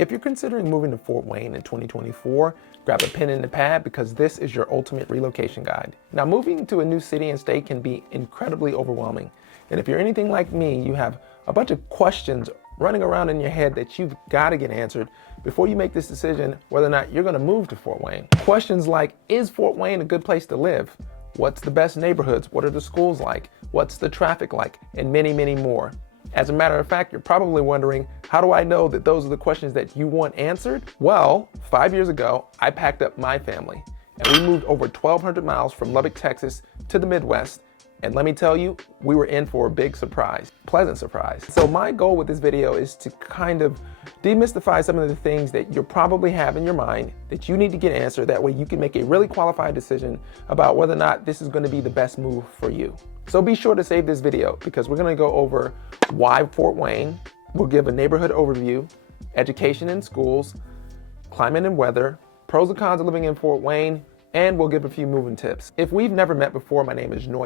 If you're considering moving to Fort Wayne in 2024, grab a pen and a pad because this is your ultimate relocation guide. Now, moving to a new city and state can be incredibly overwhelming. And if you're anything like me, you have a bunch of questions running around in your head that you've got to get answered before you make this decision whether or not you're going to move to Fort Wayne. Questions like, is Fort Wayne a good place to live? What's the best neighborhoods? What are the schools like? What's the traffic like? And many, many more. As a matter of fact, you're probably wondering, how do I know that those are the questions that you want answered? Well, 5 years ago, I packed up my family and we moved over 1,200 miles from Lubbock, Texas to the Midwest. And let me tell you, we were in for a big surprise, pleasant surprise. So my goal with this video is to kind of demystify some of the things that you probably have in your mind that you need to get answered. That way you can make a really qualified decision about whether or not this is going to be the best move for you. So be sure to save this video because we're going to go over why Fort Wayne. We'll give a neighborhood overview, education and schools, climate and weather, pros and cons of living in Fort Wayne, and we'll give a few moving tips. If we've never met before, my name is Knowe.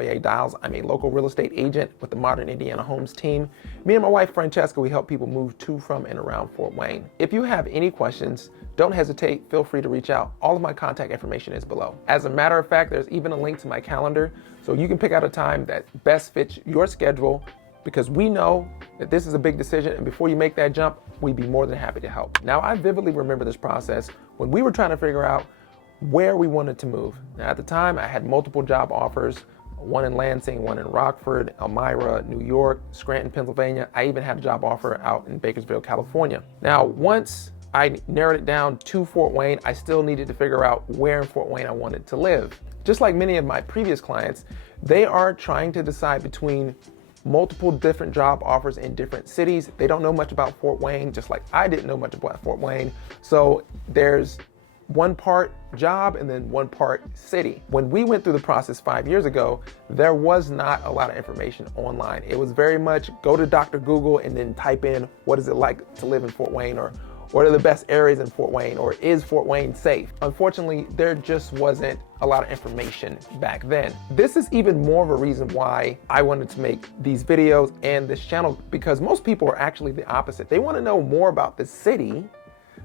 I'm a local real estate agent with the Modern Indiana Homes team. Me and my wife, Francesca, we help people move to, from, and around Fort Wayne. If you have any questions, don't hesitate, feel free to reach out. All of my contact information is below. As a matter of fact, there's even a link to my calendar, so you can pick out a time that best fits your schedule, because we know that this is a big decision, and before you make that jump, we'd be more than happy to help. Now, I vividly remember this process when we were trying to figure out where we wanted to move. Now, at the time, I had multiple job offers, one in Lansing, one in Rockford, Elmira, New York, Scranton, Pennsylvania. I even had a job offer out in Bakersville, California. Now, once I narrowed it down to Fort Wayne, I still needed to figure out where in Fort Wayne I wanted to live. Just like many of my previous clients, they are trying to decide between multiple different job offers in different cities. They don't know much about Fort Wayne, just like I didn't know much about Fort Wayne. So there's one part job and then one part city. When we went through the process 5 years ago, there was not a lot of information online. It was very much go to Dr. Google and then type in what is it like to live in Fort Wayne, or what are the best areas in Fort Wayne, or is Fort Wayne safe? Unfortunately, there just wasn't a lot of information back then. This is even more of a reason why I wanted to make these videos and this channel, because most people are actually the opposite. They want to know more about the city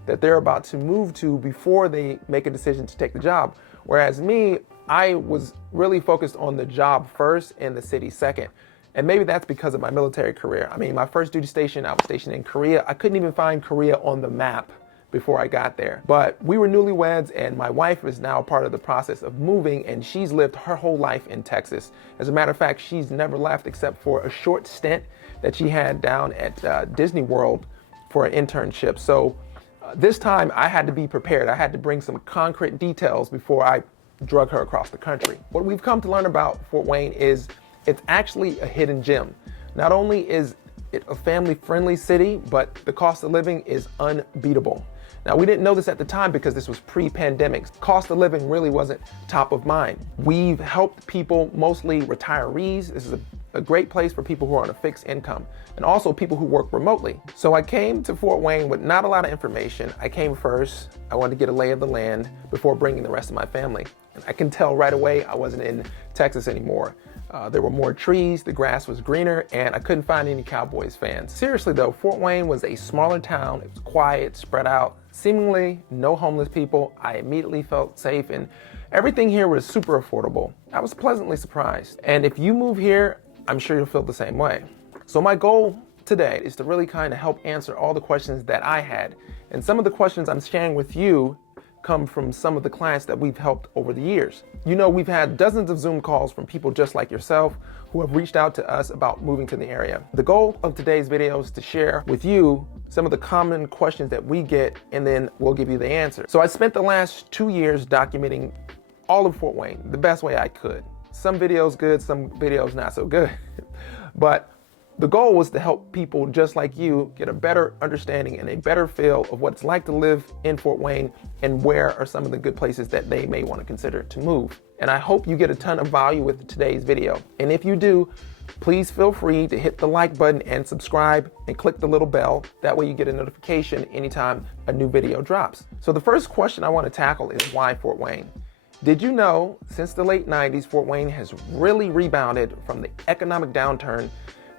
that they're about to move to before they make a decision to take the job. Whereas me, I was really focused on the job first and the city second. And maybe that's because of my military career. I mean, my first duty station, I was stationed in Korea. I couldn't even find Korea on the map before I got there. But we were newlyweds, and my wife is now part of the process of moving, and she's lived her whole life in Texas. As a matter of fact, she's never left except for a short stint that she had down at Disney World for an internship. So this time I had to be prepared. I had to bring some concrete details before I drug her across the country. What we've come to learn about Fort Wayne is it's actually a hidden gem. Not only is it a family-friendly city, but the cost of living is unbeatable. Now, we didn't know this at the time because this was pre-pandemic. Cost of living really wasn't top of mind. We've helped people, mostly retirees. This is a great place for people who are on a fixed income, and also people who work remotely. So I came to Fort Wayne with not a lot of information. I came first. I wanted to get a lay of the land before bringing the rest of my family. And I can tell right away I wasn't in Texas anymore. There were more trees, the grass was greener, and I couldn't find any Cowboys fans. Seriously though, Fort Wayne was a smaller town. It was quiet, spread out, seemingly no homeless people. I immediately felt safe, and everything here was super affordable. I was pleasantly surprised. And if you move here, I'm sure you'll feel the same way. So my goal today is to really kind of help answer all the questions that I had. And some of the questions I'm sharing with you come from some of the clients that we've helped over the years. You know, we've had dozens of Zoom calls from people just like yourself who have reached out to us about moving to the area. The goal of today's video is to share with you some of the common questions that we get, and then we'll give you the answer. So I spent the last 2 years documenting all of Fort Wayne the best way I could. Some videos good, some videos not so good. But the goal was to help people just like you get a better understanding and a better feel of what it's like to live in Fort Wayne, and where are some of the good places that they may want to consider to move. And I hope you get a ton of value with today's video. And if you do, please feel free to hit the like button and subscribe and click the little bell. That way you get a notification anytime a new video drops. So the first question I want to tackle is, why Fort Wayne? Did you know since the late 90s, Fort Wayne has really rebounded from the economic downturn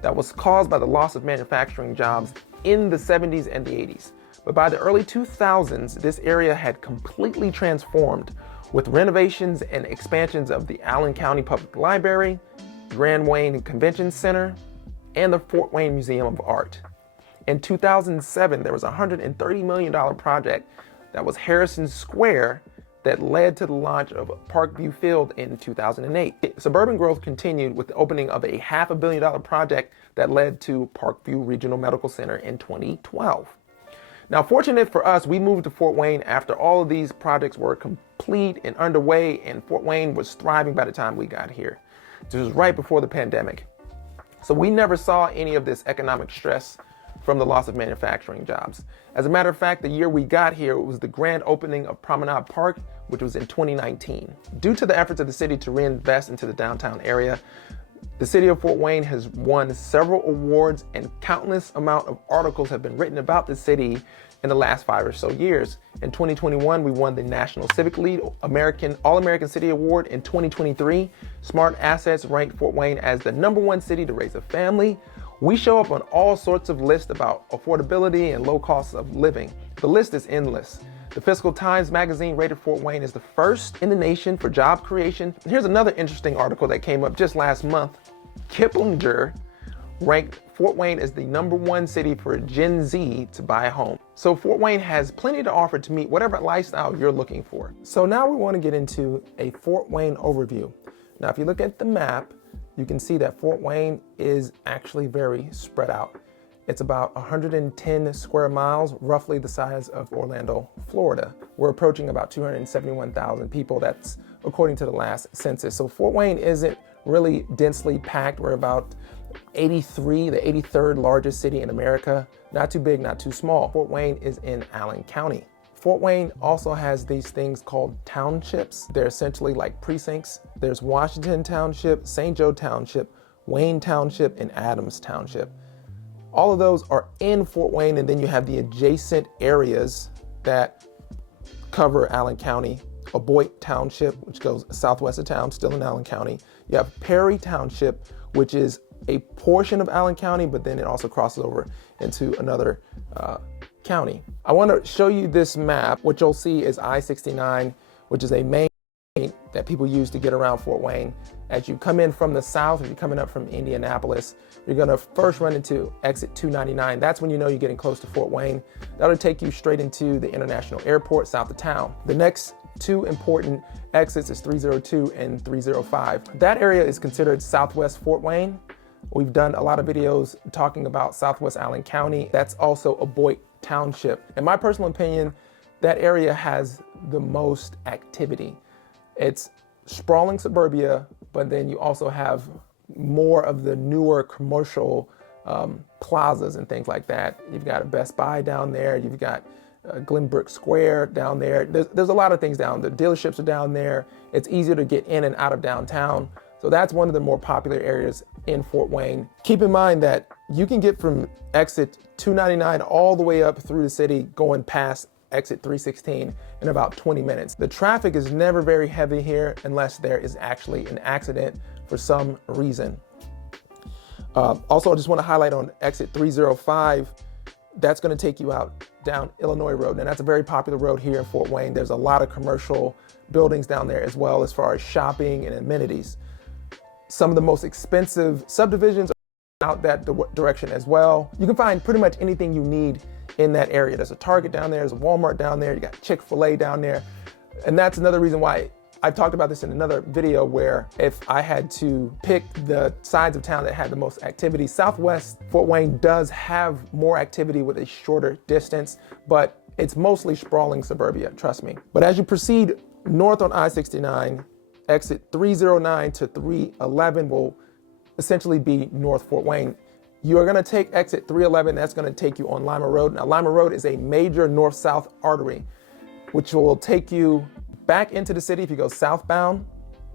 that was caused by the loss of manufacturing jobs in the 70s and the 80s. But by the early 2000s, this area had completely transformed with renovations and expansions of the Allen County Public Library, Grand Wayne Convention Center, and the Fort Wayne Museum of Art. In 2007, there was a $130 million project that was Harrison Square that led to the launch of Parkview Field in 2008. Suburban growth continued with the opening of a $500 million project that led to Parkview Regional Medical Center in 2012. Now, fortunate for us, we moved to Fort Wayne after all of these projects were complete and underway, and Fort Wayne was thriving by the time we got here. This was right before the pandemic. So we never saw any of this economic stress from the loss of manufacturing jobs. As a matter of fact, the year we got here, it was the grand opening of Promenade Park, which was in 2019. Due to the efforts of the city to reinvest into the downtown area, the city of Fort Wayne has won several awards, and countless amount of articles have been written about the city in the last 5 or so years. In 2021, we won the National Civic League All-American City Award. In 2023, Smart Assets ranked Fort Wayne as the #1 city to raise a family. We show up on all sorts of lists about affordability and low costs of living. The list is endless. The Fiscal Times magazine rated Fort Wayne as the first in the nation for job creation. Here's another interesting article that came up just last month. Kiplinger ranked Fort Wayne as the #1 city for Gen Z to buy a home. So Fort Wayne has plenty to offer to meet whatever lifestyle you're looking for. So now we want to get into a Fort Wayne overview. Now, if you look at the map, you can see that Fort Wayne is actually very spread out. It's about 110 square miles, roughly the size of Orlando, Florida. We're approaching about 271,000 people. That's according to the last census. So Fort Wayne isn't really densely packed. We're about the 83rd largest city in America. Not too big, not too small. Fort Wayne is in Allen County. Fort Wayne also has these things called townships. They're essentially like precincts. There's Washington Township, St. Joe Township, Wayne Township, and Adams Township. All of those are in Fort Wayne, and then you have the adjacent areas that cover Allen County. Aboit Township, which goes southwest of town, still in Allen County. You have Perry Township, which is a portion of Allen County, but then it also crosses over into another county. I want to show you this map. What you'll see is I-69, which is a main that people use to get around Fort Wayne. As you come in from the south, if you're coming up from Indianapolis, you're going to first run into exit 299. That's when you know you're getting close to Fort Wayne. That'll take you straight into the International Airport south of town. The next two important exits is 302 and 305. That area is considered Southwest Fort Wayne. We've done a lot of videos talking about Southwest Allen County. That's also Aboit Township. In my personal opinion, that area has the most activity. It's sprawling suburbia, but then you also have more of the newer commercial plazas and things like that. You've got a Best Buy down there. You've got Glenbrook Square down there. There's a lot of things down there. The dealerships are down there. It's easier to get in and out of downtown. So that's one of the more popular areas in Fort Wayne. Keep in mind that you can get from exit 299 all the way up through the city, going past exit 316 in about 20 minutes. The traffic is never very heavy here unless there is actually an accident for some reason. Also, I just want to highlight on exit 305, that's going to take you out down Illinois Road. And that's a very popular road here in Fort Wayne. There's a lot of commercial buildings down there as well as far as shopping and amenities. Some of the most expensive subdivisions are out that direction as well. You can find pretty much anything you need in that area. There's a Target down there, there's a Walmart down there, you got Chick-fil-A down there. And that's another reason why I've talked about this in another video, where if I had to pick the sides of town that had the most activity, Southwest Fort Wayne does have more activity with a shorter distance, but it's mostly sprawling suburbia, trust me. But as you proceed north on I-69, exit 309 to 311 will essentially be North Fort Wayne. You are going to take exit 311, that's going to take you on Lima Road. Now, Lima Road is a major north-south artery, which will take you back into the city if you go southbound,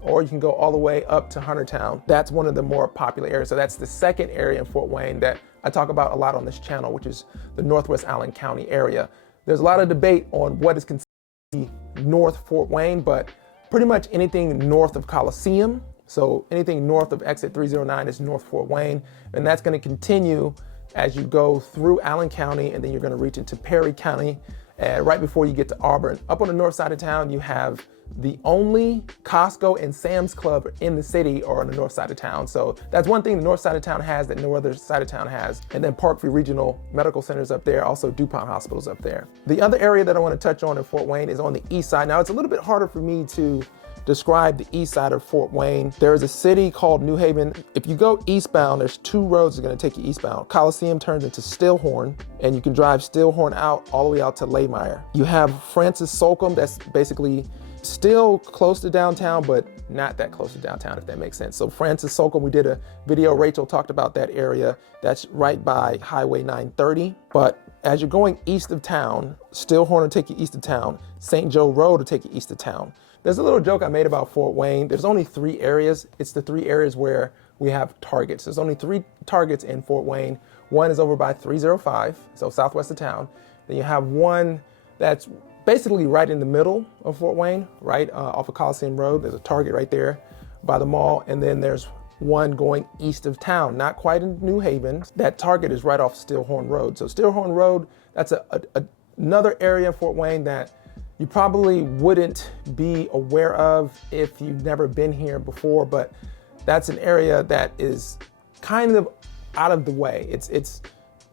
or you can go all the way up to Huntertown. That's one of the more popular areas. So that's the second area in Fort Wayne that I talk about a lot on this channel, which is the Northwest Allen County area. There's a lot of debate on what is considered North Fort Wayne, but pretty much anything north of Coliseum, so anything north of exit 309 is North Fort Wayne, and that's going to continue as you go through Allen County, and then you're going to reach into Perry County. And right before you get to Auburn, up on the north side of town, you have the only Costco and Sam's Club in the city or on the north side of town. So that's one thing the north side of town has that no other side of town has. And then Parkview Regional Medical Center's up there, also DuPont Hospital's up there. The other area that I want to touch on in Fort Wayne is on the east side. Now, it's a little bit harder for me to describe the east side of Fort Wayne. There is a city called New Haven. If you go eastbound, there's two roads that are going to take you eastbound. Coliseum turns into Stillhorn, and you can drive Stillhorn out all the way out to Laymeyer. You have Francis Slocum, that's basically still close to downtown, but not that close to downtown, if that makes sense. So Francis Slocum, we did a video, Rachel talked about that area. That's right by Highway 930. But as you're going east of town, Stillhorn will take you east of town. St. Joe Road will take you east of town. There's a little joke I made about Fort Wayne. There's only 3 areas. It's the 3 areas where we have targets. There's only 3 targets in Fort Wayne. One is over by 305, so southwest of town. Then you have one that's basically right in the middle of Fort Wayne, right off of Coliseum Road. There's a target right there by the mall. And then there's one going east of town, not quite in New Haven. That target is right off Stillhorn Road. So Stillhorn Road, that's another area in Fort Wayne that you probably wouldn't be aware of if you've never been here before, but that's an area that is kind of out of the way. It's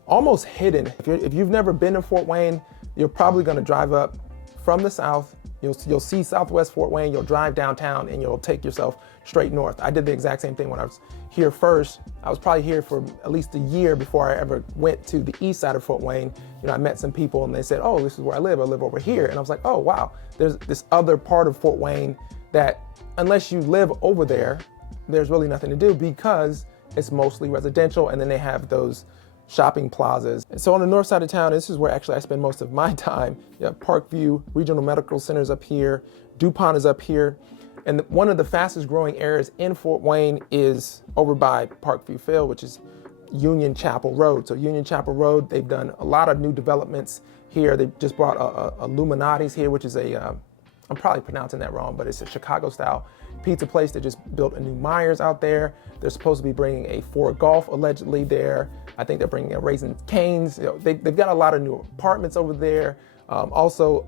almost hidden. If you've never been to Fort Wayne, you're probably going to drive up from the south. You'll see Southwest Fort Wayne. You'll drive downtown, and you'll take yourself straight north. I did the exact same thing when I was here first. I was probably here for at least a year before I ever went to the east side of Fort Wayne. You know, I met some people, and they said, "Oh, this is where I live. I live over here." And I was like, "Oh, wow. There's this other part of Fort Wayne that, unless you live over there, there's really nothing to do because it's mostly residential." And then they have those shopping plazas. And so on the north side of town, this is where actually I spend most of my time. You have Parkview Regional Medical Center's up here. DuPont is up here. And one of the fastest growing areas in Fort Wayne is over by Parkview Field, which is Union Chapel Road. So Union Chapel Road, they've done a lot of new developments here. They just brought a Illuminati's here, which is I'm probably pronouncing that wrong, but it's a Chicago style pizza place. They just built a new Myers out there. They're supposed to be bringing a Ford Golf allegedly there. I think they're bringing a Raising Cane's. You know, they've got a lot of new apartments over there. Also,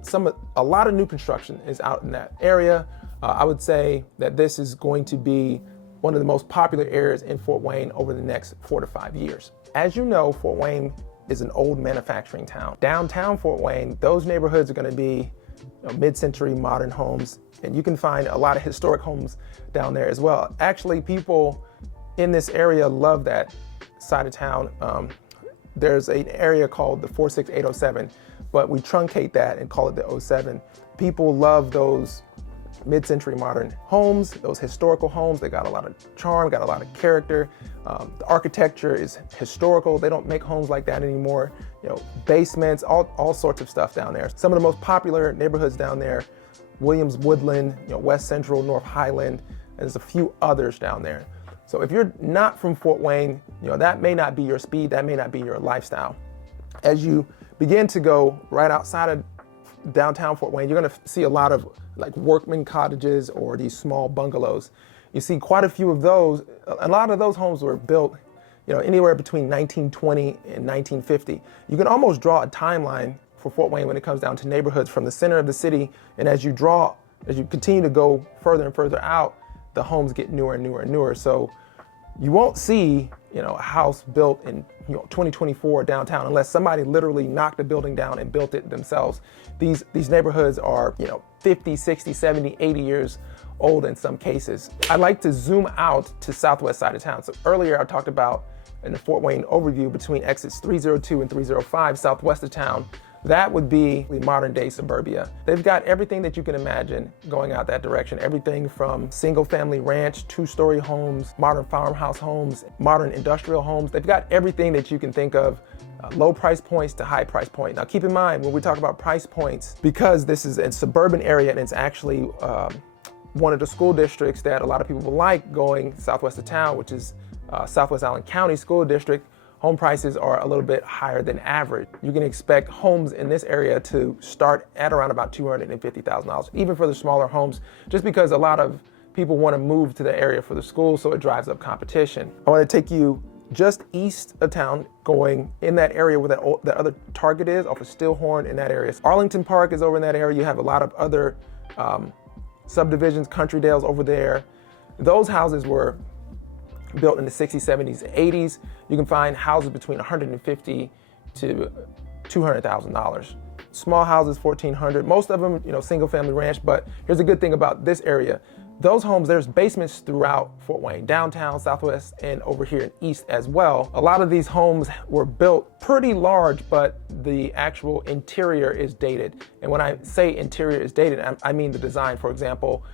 a lot of new construction is out in that area. I would say that this is going to be one of the most popular areas in Fort Wayne over the next 4 to 5 years. As you know, Fort Wayne is an old manufacturing town. Downtown Fort Wayne, those neighborhoods are going to be mid-century modern homes, and you can find a lot of historic homes down there as well. Actually, people in this area love that side of town. There's an area called the 46807, but we truncate that and call it the 07. People love those mid-century modern homes, those historical homes. They got a lot of charm, got a lot of character. The architecture is historical. They don't make homes like that anymore. You know, basements, all sorts of stuff down there. Some of the most popular neighborhoods down there, Williams Woodland, West Central, North Highland, and there's a few others down there. So if you're not from Fort Wayne, that may not be your speed, that may not be your lifestyle. As you begin to go right outside of downtown Fort Wayne, you're going to see a lot of like workman cottages or these small bungalows. You see quite a few of those. A lot of those homes were built, anywhere between 1920 and 1950. You can almost draw a timeline for Fort Wayne when it comes down to neighborhoods from the center of the city. And as you continue to go further and further out, the homes get newer and newer and newer. So you won't see, a house built in 2024 downtown unless somebody literally knocked a building down and built it themselves. These neighborhoods are 50, 60, 70, 80 years old in some cases. I'd like to zoom out to southwest side of town. So earlier I talked about in the Fort Wayne overview between exits 302 and 305 southwest of town. That would be the modern day suburbia. They've got everything that you can imagine going out that direction. Everything from single family ranch, 2-story homes, modern farmhouse homes, modern industrial homes. They've got everything that you can think of, low price points to high price point. Now keep in mind when we talk about price points, because this is a suburban area and it's actually one of the school districts that a lot of people like going southwest of town, which is Southwest Allen County School District. Home prices are a little bit higher than average. You can expect homes in this area to start at around about $250,000, even for the smaller homes, just because a lot of people want to move to the area for the school, so it drives up competition. I want to take you just east of town, going in that area where the other Target is, off of Stillhorn, in that area. Arlington Park is over in that area. You have a lot of other subdivisions, Country Dale's over there. Those houses were built in the 60s, 70s, and 80s. You can find houses between $150,000 to $200,000. Small houses, $1,400. Most of them, single family ranch. But here's a good thing about this area. Those homes, there's basements throughout Fort Wayne, downtown, southwest, and over here in east as well. A lot of these homes were built pretty large, but the actual interior is dated. And when I say interior is dated, I mean the design. For example,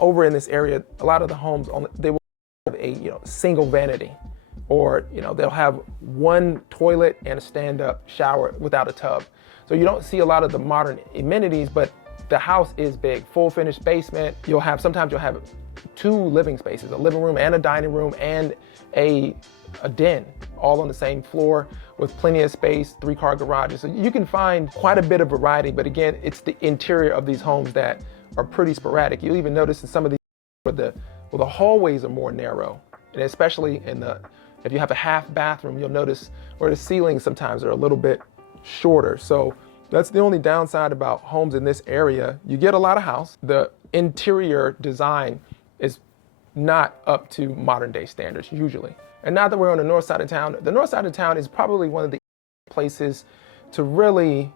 over in this area, a lot of the homes, they will have a single vanity, or they'll have one toilet and a stand-up shower without a tub. So you don't see a lot of the modern amenities, but the house is big, full finished basement. Sometimes you'll have 2 living spaces, a living room and a dining room and a den, all on the same floor with plenty of space, 3-car garages. So you can find quite a bit of variety, but again, it's the interior of these homes that are pretty sporadic. You'll even notice in some of these where the hallways are more narrow, and especially if you have a half bathroom, you'll notice where the ceilings sometimes are a little bit shorter. So that's the only downside about homes in this area. You get a lot of house. The interior design is not up to modern day standards usually. And now that we're on the north side of town, the north side of town is probably one of the places to really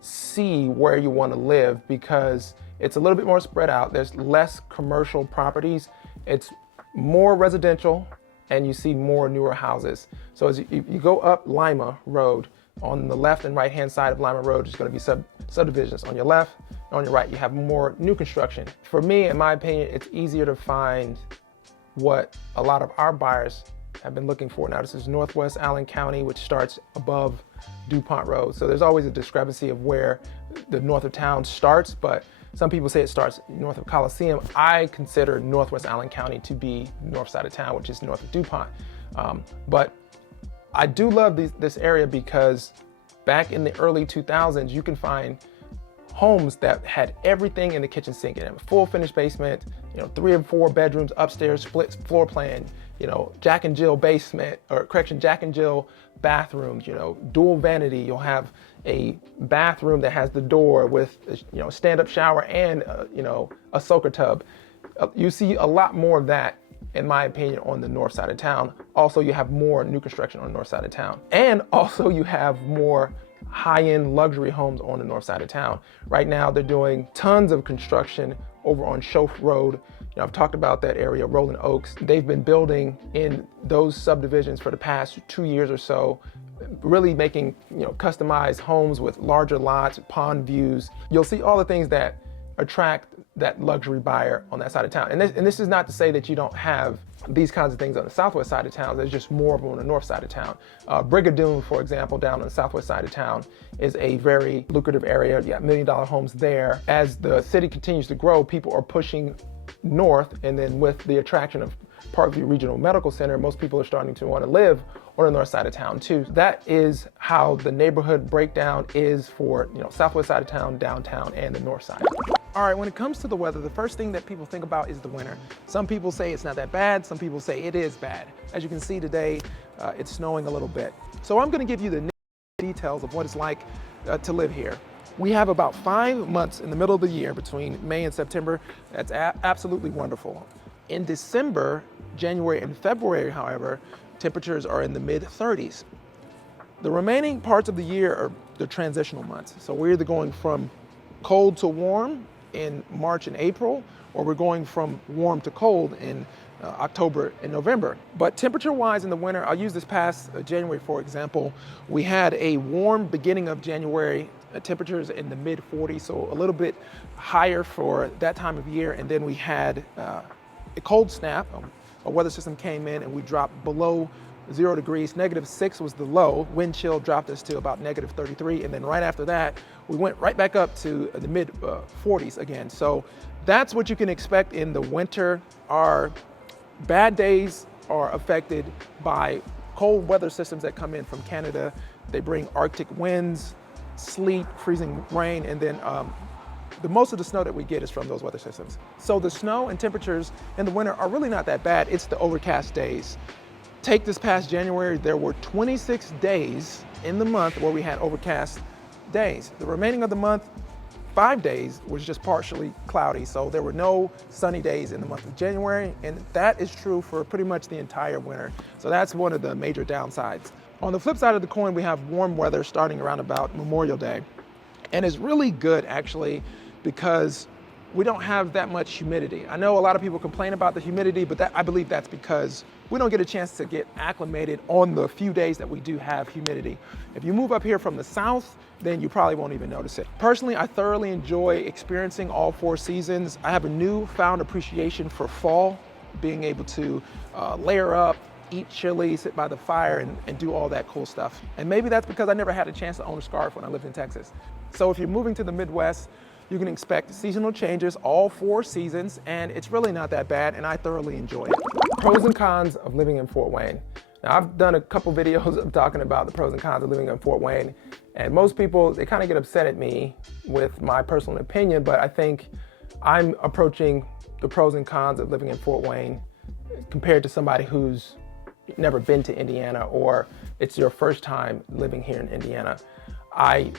see where you want to live, because it's a little bit more spread out. There's less commercial properties. It's more residential, and you see more newer houses. So as you go up Lima Road, on the left and right hand side of Lima Road, there's going to be subdivisions. On your left and on your right, you have more new construction. For me, in my opinion, it's easier to find what a lot of our buyers have been looking for. Now, this is Northwest Allen County, which starts above DuPont Road. So there's always a discrepancy of where the north of town starts, but some people say it starts north of Coliseum. I consider Northwest Allen County to be north side of town, which is north of DuPont. But I do love this area because back in the early 2000s, you can find homes that had everything in the kitchen sink in it. Full finished basement, 3 and 4 bedrooms, upstairs, split floor plan, Jack and Jill basement, Jack and Jill bathrooms, dual vanity. You'll have a bathroom that has the door with, stand-up shower and, a soaker tub. You see a lot more of that, in my opinion, on the north side of town. Also, you have more new construction on the north side of town. And also you have more high-end luxury homes on the north side of town. Right now, they're doing tons of construction over on Shoaf Road. I've talked about that area, Rolling Oaks. They've been building in those subdivisions for the past 2 years or so, really making, customized homes with larger lots, pond views. You'll see all the things that attract that luxury buyer on that side of town. And this is not to say that you don't have these kinds of things on the southwest side of town. There's just more of them on the north side of town. Brigadoon, for example, down on the southwest side of town is a very lucrative area. You got $1 million homes there. As the city continues to grow, people are pushing north, and then with the attraction of Parkview Regional Medical Center, most people are starting to want to live on the north side of town too. That is how the neighborhood breakdown is for southwest side of town, downtown, and the north side. All right, when it comes to the weather, the first thing that people think about is the winter. Some people say it's not that bad. Some people say it is bad. As you can see today, it's snowing a little bit. So I'm gonna give you the details of what it's like to live here. We have about 5 months in the middle of the year between May and September. That's absolutely wonderful. In December, January, and February, however, temperatures are in the mid-30s. The remaining parts of the year are the transitional months. So we're either going from cold to warm in March and April, or we're going from warm to cold in October and November. But temperature-wise in the winter, I'll use this past January, for example. We had a warm beginning of January, temperatures in the mid-40s, so a little bit higher for that time of year. And then we had a cold snap. A weather system came in and we dropped below 0 degrees. -6 was the low. Wind chill dropped us to about -33. And then right after that, we went right back up to the mid 40s again. So that's what you can expect in the winter. Our bad days are affected by cold weather systems that come in from Canada. They bring Arctic winds, sleet, freezing rain, and then the most of the snow that we get is from those weather systems. So the snow and temperatures in the winter are really not that bad. It's the overcast days. take this past January, there were 26 days in the month where we had overcast days. The remaining of the month, 5 days, was just partially cloudy. So there were no sunny days in the month of January, and that is true for pretty much the entire winter. So that's one of the major downsides. On the flip side of the coin, we have warm weather starting around about Memorial Day. And it's really good actually, because we don't have that much humidity. I know a lot of people complain about the humidity, but I believe that's because we don't get a chance to get acclimated on the few days that we do have humidity. If you move up here from the south, then you probably won't even notice it. Personally, I thoroughly enjoy experiencing all 4 seasons. I have a newfound appreciation for fall, being able to layer up, eat chili, sit by the fire, and do all that cool stuff. And maybe that's because I never had a chance to own a scarf when I lived in Texas. So if you're moving to the Midwest, you can expect seasonal changes all 4 seasons, and it's really not that bad, and I thoroughly enjoy it. Pros and cons of living in Fort Wayne. Now, I've done a couple videos of talking about the pros and cons of living in Fort Wayne, and most people, they kind of get upset at me with my personal opinion, but I think I'm approaching the pros and cons of living in Fort Wayne compared to somebody who's never been to Indiana, or it's your first time living here in Indiana. I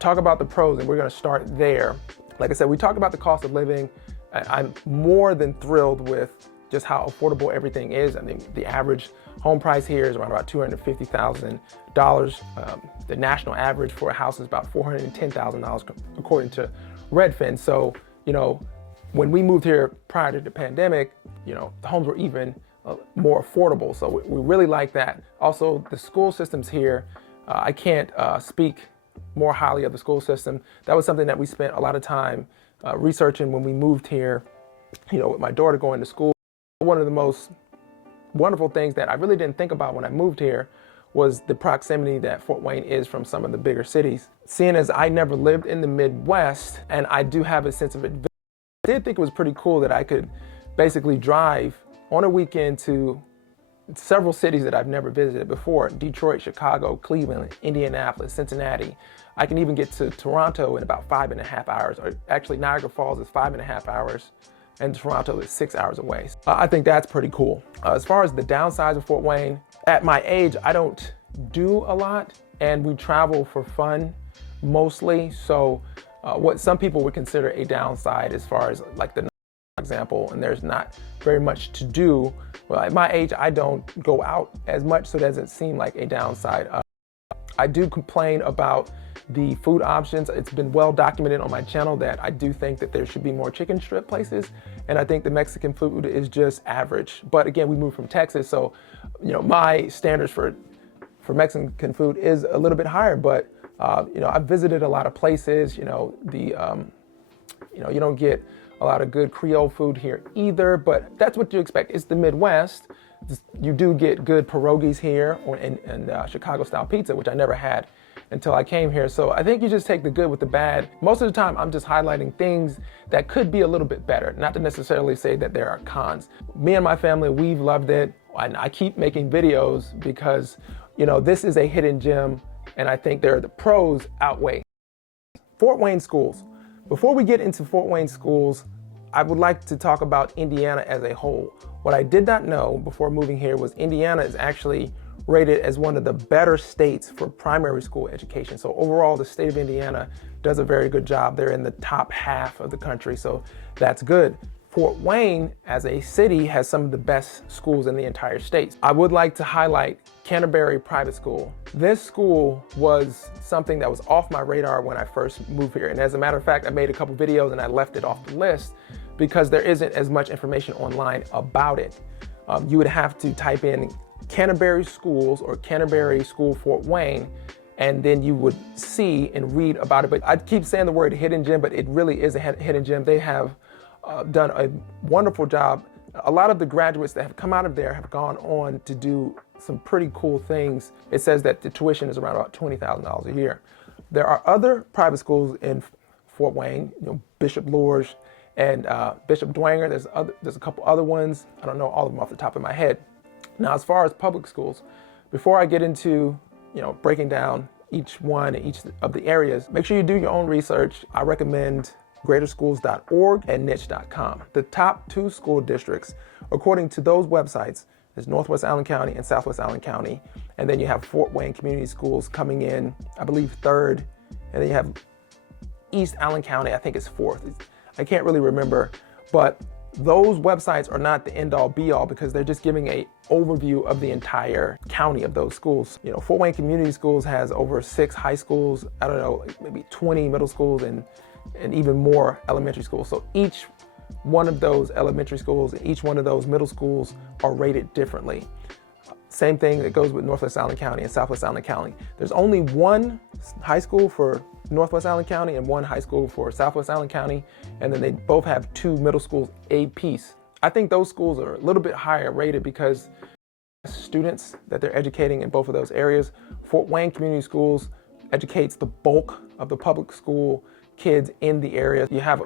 talk about the pros, and we're going to start there. Like I said, we talked about the cost of living. I'm more than thrilled with just how affordable everything is. I think the average home price here is around about $250,000. The national average for a house is about $410,000 according to Redfin. So, you know, when we moved here prior to the pandemic, you know, the homes were even more affordable. So we really like that. Also, the school systems here, I can't speak more highly of the school system. That was something that we spent a lot of time researching when we moved here, you know, with my daughter going to school. One of the most wonderful things that I really didn't think about when I moved here was the proximity that Fort Wayne is from some of the bigger cities. Seeing as I never lived in the Midwest, and I do have a sense of adventure, I did think it was pretty cool that I could basically drive on a weekend to several cities that I've never visited before: Detroit, Chicago, Cleveland, Indianapolis, Cincinnati. I can even get to Toronto in about 5.5 hours, or actually Niagara Falls is 5.5 hours, and Toronto is 6 hours away. I think that's pretty cool. As far as the downsides of Fort Wayne, at my age, I don't do a lot, and we travel for fun mostly. So what some people would consider a downside, as far as like the example, and there's not very much to do. Well, at my age, I don't go out as much, so it doesn't seem like a downside. I do complain about the food options. It's been well documented on my channel that I do think that there should be more chicken strip places, and I think the Mexican food is just average. But again, we moved from Texas, so you know, my standards for Mexican food is a little bit higher. But you know, I've visited a lot of places. You know, you know, you don't get a lot of good Creole food here either, but that's what you expect. It's the Midwest. You do get good pierogies here, and Chicago style pizza, which I never had until I came here. So I think you just take the good with the bad. Most of the time, I'm just highlighting things that could be a little bit better, not to necessarily say that there are cons. Me and my family, we've loved it. And I keep making videos because, you know, this is a hidden gem, and I think the pros outweigh. Fort Wayne schools. Before we get into Fort Wayne schools, I would like to talk about Indiana as a whole. What I did not know before moving here was Indiana is actually rated as one of the better states for primary school education. So overall, the state of Indiana does a very good job. They're in the top half of the country, so that's good. Fort Wayne as a city has some of the best schools in the entire state. I would like to highlight Canterbury Private School. This school was something that was off my radar when I first moved here. And as a matter of fact, I made a couple videos and I left it off the list because there isn't as much information online about it. You would have to type in Canterbury Schools or Canterbury School Fort Wayne, and then you would see and read about it. But I keep saying the word hidden gem, but it really is a hidden gem. They have done a wonderful job. A lot of the graduates that have come out of there have gone on to do some pretty cool things. It says that the tuition is around about $20,000 a year. There are other private schools in Fort Wayne, you know, Bishop Lorge and Bishop Dwanger. There's a couple other ones. I don't know all of them off the top of my head. Now, as far as public schools, before I get into, you know, breaking down each one in each of the areas, make sure you do your own research. I recommend greaterschools.org and niche.com. The top 2 school districts, according to those websites, There's Northwest Allen County and Southwest Allen County. And then you have Fort Wayne Community Schools coming in, I believe, third. And then you have East Allen County, I think is fourth. I can't really remember, but those websites are not the end all be all because they're just giving a overview of the entire county of those schools. You know, Fort Wayne Community Schools has over 6 high schools, I don't know, maybe 20 middle schools and even more elementary schools. So each one of those elementary schools and each one of those middle schools are rated differently. Same thing that goes with Northwest Allen County and Southwest Allen County. There's only one high school for Northwest Allen County and one high school for Southwest Allen County, and then they both have 2 middle schools apiece. I think those schools are a little bit higher rated because students that they're educating in both of those areas. Fort Wayne Community Schools educates the bulk of the public school kids in the area. You have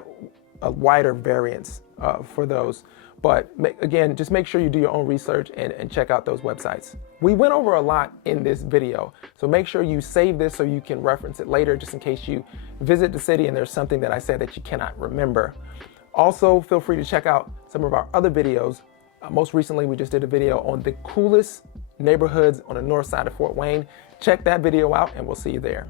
a wider variance for those. But again, just make sure you do your own research and check out those websites. We went over a lot in this video, so make sure you save this so you can reference it later, just in case you visit the city and there's something that I said that you cannot remember. Also, feel free to check out some of our other videos. Most recently, we just did a video on the coolest neighborhoods on the north side of Fort Wayne. Check that video out and we'll see you there.